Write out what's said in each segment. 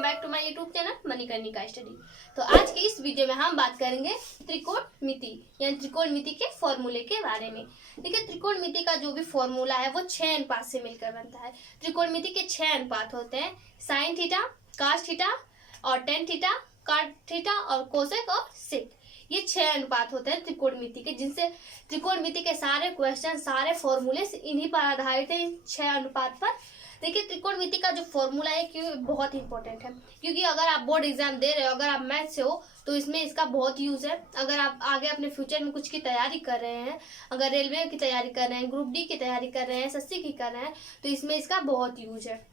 Welcome back to my YouTube channel Manikarnika study. तो आज की इस वीडियो में हम बात करेंगे त्रिकोणमिति यानी त्रिकोणमिति के फॉर्मूले के बारे में। देखिए, त्रिकोणमिति का जो भी फॉर्मूला है वो 6 अनुपात से मिलकर बनता है। त्रिकोणमिति के 6 अनुपात होते हैं, साइन थीटा, कास थीटा और टेन थीटा, काट थीटा और कोसेक और सेक। ये 6 अनुपात होते हैं त्रिकोणमिति के, जिनसे त्रिकोणमिति के सारे क्वेश्चन, सारे फॉर्मूले इन्हीं पर आधारित है, इन 6 अनुपात पर। देखिए, त्रिकोणमिति का जो फॉर्मूला है कि बहुत इंपॉर्टेंट है, क्योंकि अगर आप बोर्ड एग्जाम दे रहे हो, अगर आप मैथ से हो तो इसमें इसका बहुत यूज है। अगर आप आगे अपने फ्यूचर में कुछ की तैयारी कर रहे हैं, अगर रेलवे की तैयारी कर रहे हैं, ग्रुप डी की तैयारी कर रहे हैं, एसएससी की कर रहे हैं, तो इसमें इसका बहुत यूज है।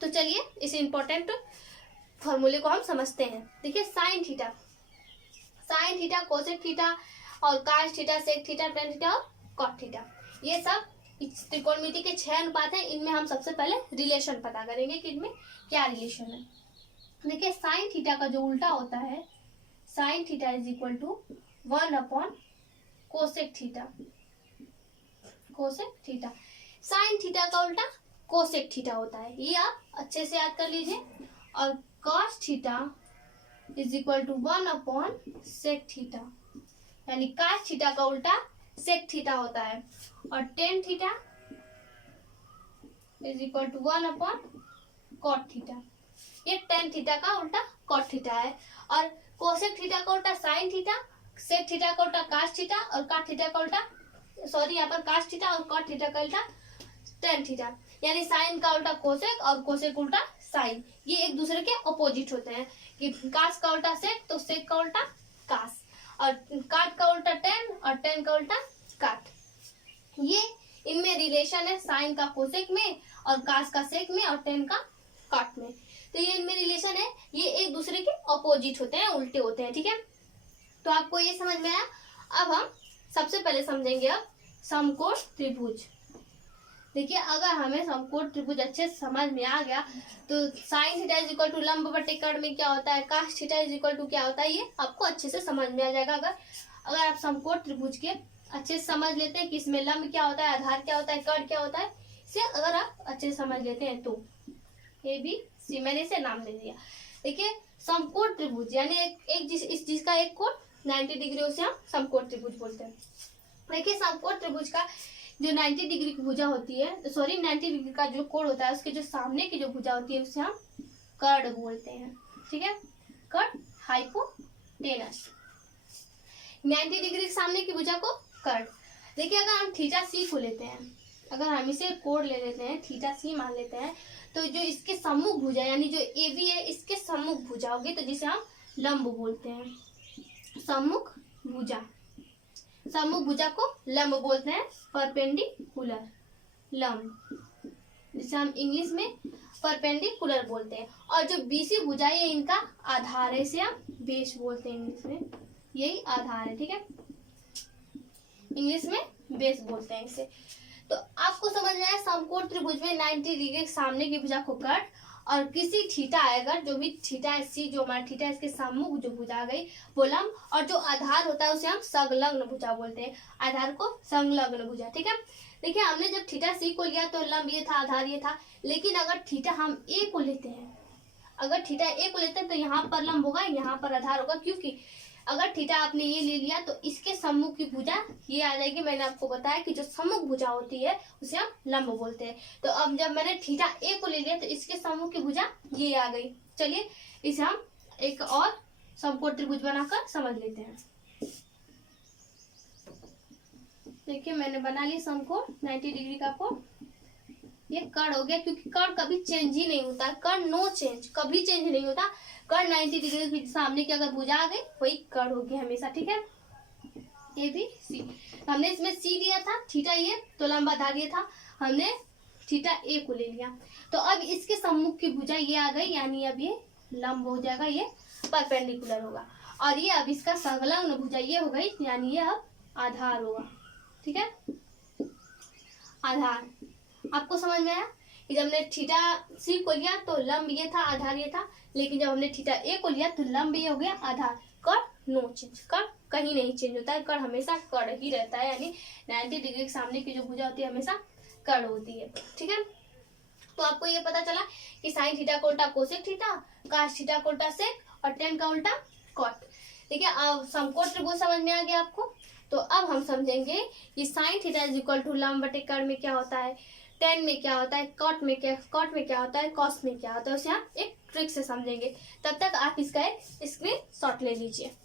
तो चलिए इस इंपॉर्टेंट फॉर्मूले को हम समझते हैं। देखिए, साइन थीटा, कोसेक थीटा और cos theta, sec theta, tan theta और कॉट थीटा, ये सब त्रिकोणमिति के 6 अनुपात हैं। इनमें हम सबसे पहले रिलेशन पता करेंगे कि इनमें क्या रिलेशन है। देखिए, साइन थीटा का जो उल्टा होता है, sine theta is equal to 1 upon cosec theta. Cosec theta, sine theta का उल्टा कोसेक थीटा होता है, ये आप अच्छे से याद कर लीजिए। और cos theta is equal to 1 upon sec theta, यानी कास थीटा का उल्टा सेक थीटा होता है। और tan theta is equal to 1 upon cot theta, ये टेन थीटा का उल्टा कॉट थीटा है। और कोसेक थीटा का उल्टा साइन थीटा, सेक थीटा का उल्टा कास थीटा और काट थीटा का उल्टा यहाँ पर कास थीटा और कॉट थीटा का उल्टा टेन थीटा, यानी साइन का उल्टा कोसेक और कोसेक उल्टा साइन। ये एक दूसरे के अपोजिट होते हैं कि कास का उल्टा सेक तो सेक का उल्टा कास, और काट का उल्टा टेन और टेन का उल्टा काट। ये इनमें रिलेशन है, साइन का कोसेक में और कास का सेक में और टेन का काट में। तो ये इनमें रिलेशन है, ये एक दूसरे के अपोजिट होते हैं, उल्टे होते हैं। ठीक है, तो आपको ये समझ में आया। अब हम सबसे पहले समझेंगे अब समकोण त्रिभुज। देखिए, अगर हमें समकोण त्रिभुज अच्छे से समझ में आ गया तो sine theta is equal to लंब बटे कर्ण में क्या होता है, cos theta is equal to क्या होता है, ये आपको अच्छे से समझ में आ जाएगा। अगर आप समकोण त्रिभुज के अच्छे से समझ लेते हैं कि इसमें लंब क्या होता है, आधार क्या होता है, कर्ण क्या होता है, इसे अगर आप अच्छे से समझ लेते हैं तो ए बी सी, मैंने इसे नाम दे दिया। देखिए, समकोण त्रिभुज यानी जिसका एक कोण 90 डिग्री, उसे हम समकोण त्रिभुज बोलते हैं। देखिए, समकोण त्रिभुज का जो 90 डिग्री की भुजा होती है, 90 डिग्री का जो कोण होता है, उसके जो सामने की जो भुजा होती है उसे हम कर्ण बोलते हैं। ठीक है, कर्ण हाइपोटेनस, 90 डिग्री के सामने की भुजा को कर्ण। देखिए, अगर हम थीटा सी को लेते हैं, अगर हम इसे कोण ले लेते हैं, थीटा सी मान लेते हैं, तो जो इसके सम्मुख भुजा यानी जो ए बी है, इसके सम्मुख भुजा होगी, तो जिसे हम लंब बोलते हैं। सम्मुख भुजा को लंब बोलते हैं, परपेंडिकुलर लंब, जिसे हम इंग्लिश में परपेंडिकुलर बोलते हैं। और जो बीसी भुजा है, ये इनका आधार है, इसे हम बेस बोलते हैं इंग्लिश में, यही आधार है। ठीक है, इंग्लिश में बेस बोलते हैं इसे। तो आपको समझ में आया, समकोण त्रिभुज में 90 डिग्री के सामने की भुजा को कर्ण, और किसी थीटा आएगा, जो भी थीटा है सी, जो हमारा थीटा है, इसके सम्मुख जो भुजा आ गई वो लंब, और जो आधार होता है उसे हम संलग्न भुजा बोलते हैं, आधार को संलग्न भुजा। ठीक है, देखिए, हमने जब थीटा सी को लिया तो लंब ये था, आधार ये था। लेकिन अगर थीटा हम ए को लेते हैं, तो यहाँ पर लंब होगा, यहाँ पर आधार होगा, क्योंकि अगर थीटा आपने ये ले लिया तो इसके सम्मुख की भुजा ये आ जाएगी। मैंने आपको बताया कि जो सम्मुख भुजा होती है उसे हम लंब बोलते हैं। तो अब जब मैंने थीटा ए को ले लिया तो इसके सम्मुख की भुजा ये आ गई। चलिए इसे हम एक और समकोण त्रिभुज बनाकर समझ लेते हैं। देखिए, मैंने बना लिया समकोण 90 डिग्री का कोण। ये कर्ण हो गया, क्योंकि कर्ण कभी चेंज ही नहीं होता, कर्ण नो चेंज, कभी चेंज नहीं होता। कर्ण 90 डिग्री के सामने की अगर भुजा आ गई वही कर्ण होगी हमेशा। ठीक है, ए बी सी, हमने इसमें सी लिया था, थीटा ये तो लंबा आधार ये था, हमने थीटा ए को ले लिया। तो अब इसके सम्मुख की भुजा ये आ गई, यानी अब ये लंब हो जाएगा, ये परपेंडिकुलर होगा। और ये अब इसका संलग्न भुजा ये हो गई, यानी ये अब आधार होगा। ठीक है, आधार आपको समझ में आया कि जब हमने थीटा सी को लिया तो लंब ये था, आधार ये था। लेकिन जब हमने थीटा ए को लिया तो लंब ये हो गया, आधार। कर्ण नो चेंज, कर्ण कहीं नहीं चेंज होता है, कर्ण हमेशा कर्ण ही रहता है, यानी 90 डिग्री के सामने की जो भुजा होती है हमेशा कर्ण होती है। ठीक है, तो आपको ये पता चला कि साइन थीटा का उल्टा कोसेक थीटा, काश थीटा का उल्टा सेक और टेन का उल्टा कॉट। ठीक है, अब समकोण त्रिभुज समझ में आ गया आपको। तो अब हम समझेंगे कि sine theta is equal to लंब बटे कर्ण में क्या होता है, टेन में क्या होता है, कॉट में क्या होता है, कॉस में क्या होता है, उसे हम एक ट्रिक से समझेंगे। तब तक आप इसका एक स्क्रीनशॉट ले लीजिए।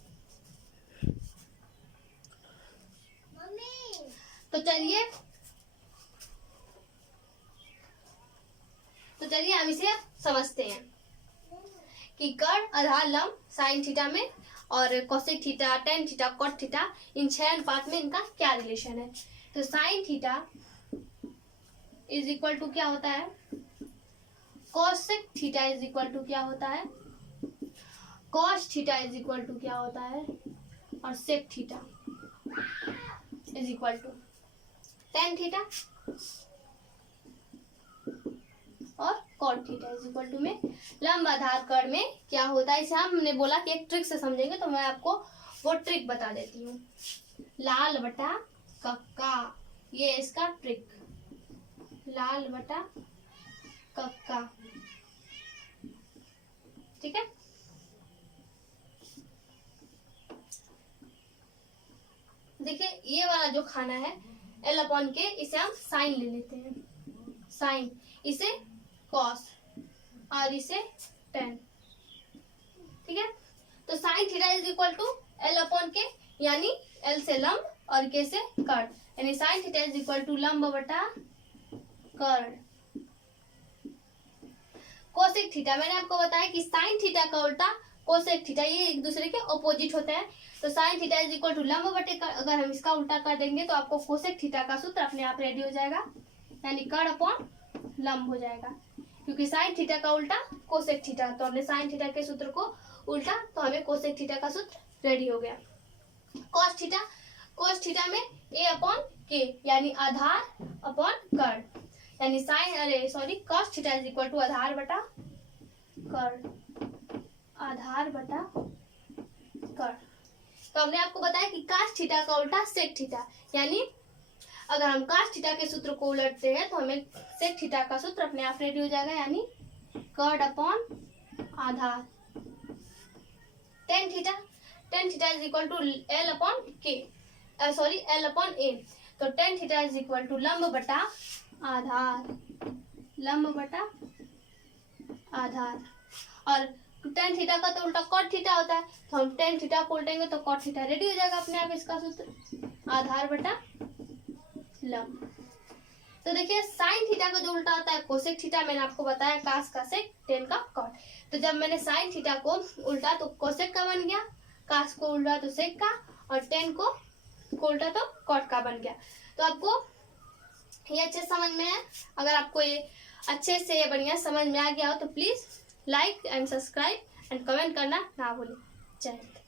तो चलिए हम इसे समझते हैं कि कर्ण आधार लंब साइन थीटा में और cosec theta, tan theta, cot theta, इन 6 अनुपात में इनका क्या रिलेशन है। तो sine theta is equal to क्या होता है, cosec theta is equal to क्या होता है, cos theta is equal to क्या होता है, और sec theta is equal to tan theta और cot theta is equal to में लंब आधार कर्ण में क्या होता है। इसे हमने बोला कि एक ट्रिक से समझेंगे, तो मैं आपको वो ट्रिक बता देती हूँ। लाल बटा कक्का, ये इसका ट्रिक, लाल बटा कक्का। ठीक है, देखिए ये वाला जो खाना है एल अपॉन के, इसे हम साइन ले लेते हैं, साइन, इसे कॉस और इसे टेन। ठीक है, तो sine theta is equal to L upon K, यानी एल से लंब और के से कर्ण, यानी sine theta is equal to लंब बटा कर्ण। कोसेक थीटा, मैंने आपको बताया कि साइन थीटा का उल्टा कोसेक थीटा, ये एक दूसरे के ऑपोजिट होते हैं। तो sine theta is equal to लंब बटे कर्ण, अगर हम इसका उल्टा कर देंगे तो आपको कोसेक थीटा का सूत्र अपने आप रेडी हो जाएगा, यानी कर्ण अपॉन लंब हो जाएगा, क्योंकि साइन थीटा का उल्टा कोसेक थीटा, तो हमने साइन थीटा के सूत्र को उल्टा, तो हमें कोसेक थीटा का सूत्र रेडी हो गया। कॉस थीटा, कॉस थीटा में ए अपॉन के, यानी आधार अपॉन कर्ण, यानी cos theta is equal to आधार बटा कर्ण, आधार बटा कर्ण। तो हमने आपको बताया कि काश थीटा का उल्टा सेक थीटा, यानी अगर हम काश थीटा के सूत्र को उलटते हैं तो हमें सेक थीटा का सूत्र अपने आप रेडी हो जाएगा, यानी कर्ण अपॉन आधार। Tan theta, tan theta is equal to L upon K, L upon A, तो tan theta is equal to लंब बटा आधार, लंब बटा आधार। और टेन थीटा का तो उल्टा कॉट थीटा होता है, तो हम टेन थीटा को उल्टेंगे तो कॉट थीटा रेडी हो जाएगा अपने आप, इसका सूत्र आधार बटा लंब। तो देखिए साइन थीटा का जो उल्टा होता है कोसेक थीटा, मैंने आपको बताया कास का सेक, टेन का कॉट। तो जब मैंने साइन थीटा को उल्टा तो कोसेक का बन गया, कास को उल्टा तो सेक का, और टेन को उल्टा तो कॉट का बन गया। तो आपको ये अच्छे समझ में है। अगर आपको ये अच्छे से ये बढ़िया समझ में आ गया हो तो please like and subscribe and comment करना ना भूलें। जय हिंद।